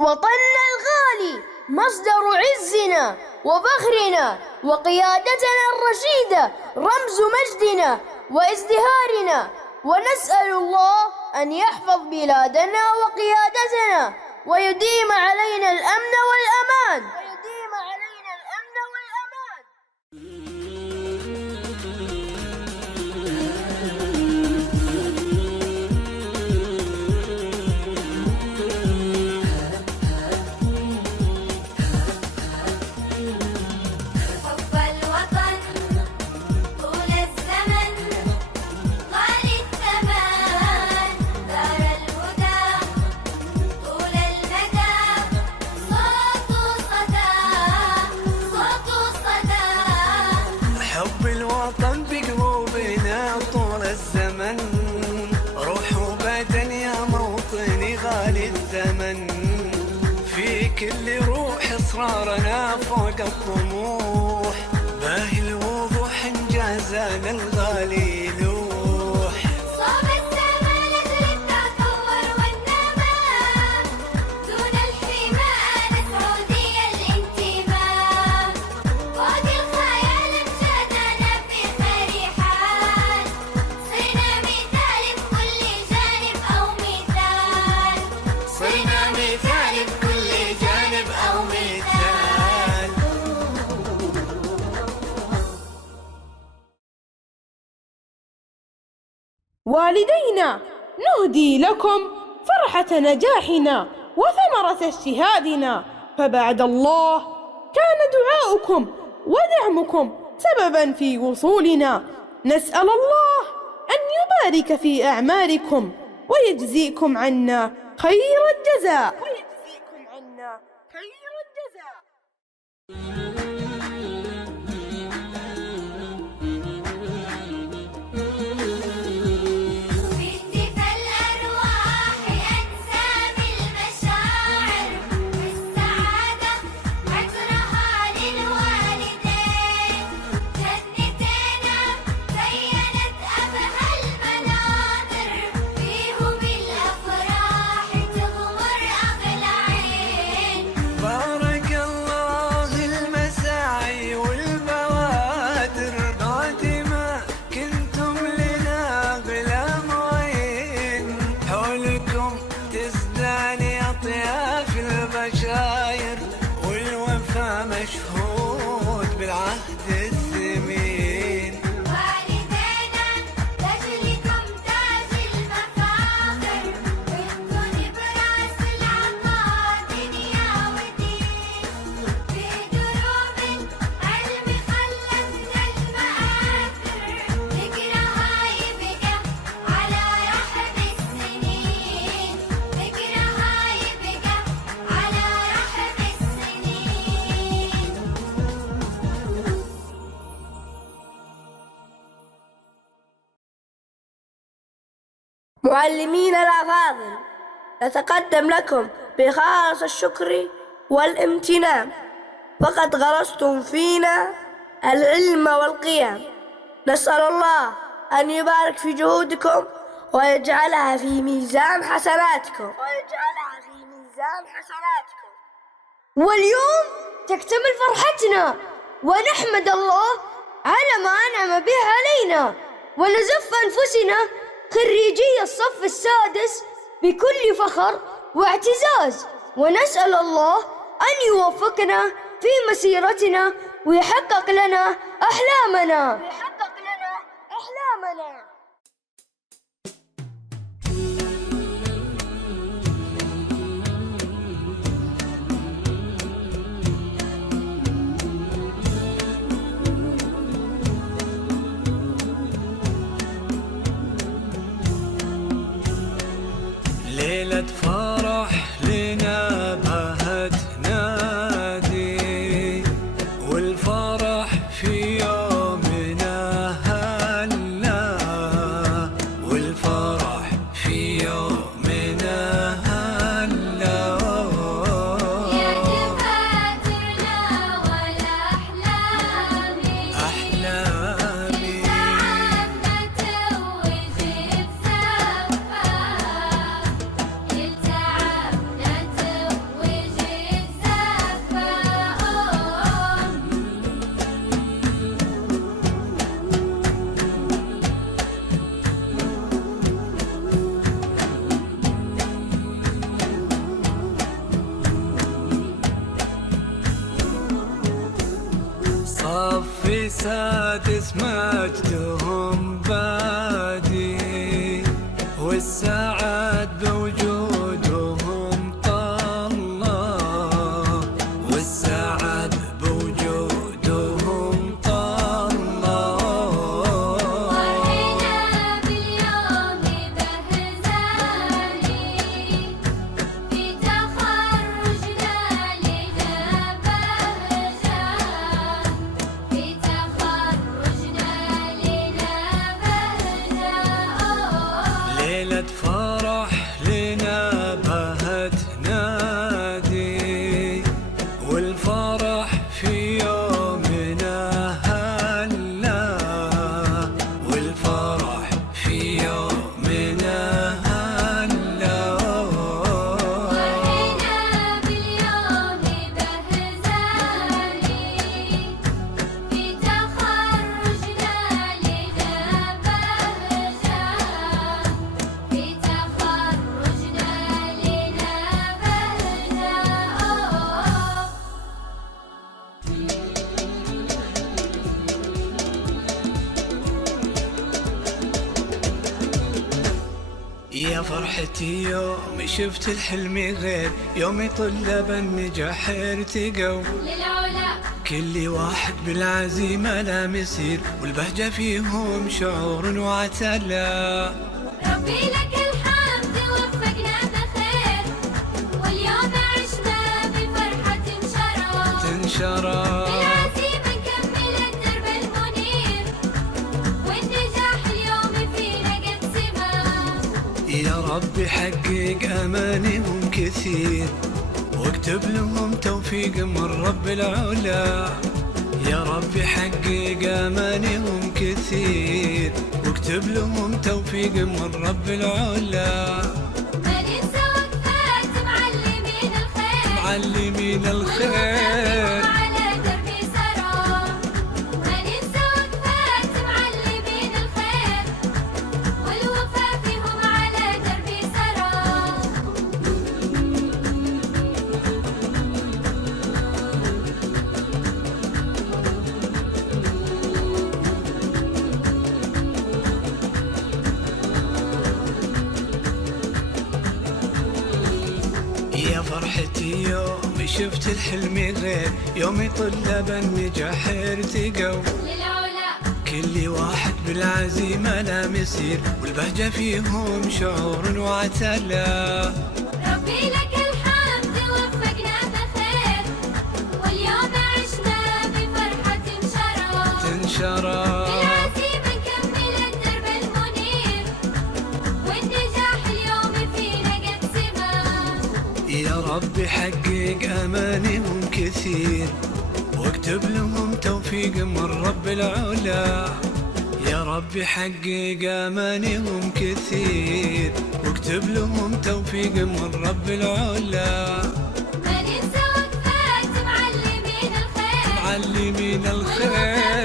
وطننا الغالي مصدر عزنا وفخرنا، وقيادتنا الرشيدة رمز مجدنا وازدهارنا، ونسأل الله أن يحفظ بلادنا وقيادتنا ويديم علينا الأمن والأمان. حب الوطن بقلوبنا طول الزمن، روح وبدن يا موطني غالي الثمن، في كل روح إصرارنا فوق الطموح، باهي الوضوح إنجازنا الغالي لوح. صوب السما لأجل التطور والنماء، دون الحماء نسعودي الانتماء، فوق الخيال امجادنا في خير حال، صرنا مثال بكل جانب أو مثال، صرنا مثال بكل جانب أو مثال. والدينا نهدي لكم فرحة نجاحنا وثمرة اجتهادنا، فبعد الله كان دعاؤكم ودعمكم سببا في وصولنا. نسأل الله أن يبارك في أعماركم ويجزيكم عنا خير الجزاء. باهتفى الأرواح أنسام المشاعر بالسعادة، عطرها للوالدين، جنتنا زينت أبهى المناظر، فيهم الأفراح تغمر أغلى عين. بارك الله المساعي والبوادر، قادمة كنتم لنا أغلى معين، حولكم تزداني أطياف البشاير، والوفا مشهود بالعهد الثمين. والدينا لأجلكم تاج المفاخر، وانتم براس العطاء دنيا ودين، في دروب العلم خلتنا المآثر، ذكرها يبقى على رحب السنين، ذكرها يبقى على رحب السنين. معلمينا الأفاضل، نتقدم لكم بخالص الشكر والامتنان، فقد غرستم فينا العلم والقيم. نسأل الله أن يبارك في جهودكم ويجعلها في ميزان حسناتكم. واليوم تكتمل فرحتنا، ونحمد الله على ما أنعم به علينا، ونزف أنفسنا خريجي الصف السادس بكل فخر واعتزاز، ونسأل الله أن يوفقنا في مسيرتنا ويحقق لنا أحلامنا. ليلة فرح لنا بهت نادي، والفرح في يومنا السادس مجدهم بادي، والسعد بوجودهم طلّى، والسعد بوجودهم طلّى. فرحنا باليوم بهزاني، في تخرجنا لنا بهجة، في تخرجنا لنا بهجة. ليلة فرح لنا بهت نادي، والفرح في يومنا هلا، والفرح في يومنا هلا. فرحنا باليوم بهزاني، في تخرجنا لنا بهجة، في تخرجنا لنا يا فرحتي يوم شفت الحلم غير، يوم طلب النجاح ارتقوا، للعلا. كل واحد بالعزيمة لا مسير، والبهجة فيهم شعور وعتلا. ربي لك الحمد وفقنا بخير، واليوم عشنا بفرحة تنشرى بالعزيمة نكمل الدرب المنير، والنجاح اليوم فينا قد سما. يا رب حقق أمانيهم كثير، واكتب لهم توفيق من رب العلا. يا رب حقق أمانيهم كثير، واكتب لهم توفيق من رب العلا. ما ننسى وقفات معلمين الخير، معلمين الخير على دربي سرى. ما ننسى وقفات معلمين الخير، والوفا فيهم على دربي سرى. يا فرحتي يوم شفت الحلم غير، يوم طلب النجاح ارتقوا، للعلا. كل واحد بالعزيمة لا مسير، والبهجة فيهم شعور وعتلا. ربي لك الحمد وفقنا بخير، واليوم عشنا بفرحة تنشرى بالعزيمة نكمل الدرب المنير، والنجاح اليوم فينا قد سما. يا رب حقق أمانيهم كثير، واكتب لهم توفيق من رب العلا. يا رب حقق أمانيهم كثير، واكتب لهم توفيق من رب العلا. ما ننسى وقفات معلمين الخير، معلمين الخير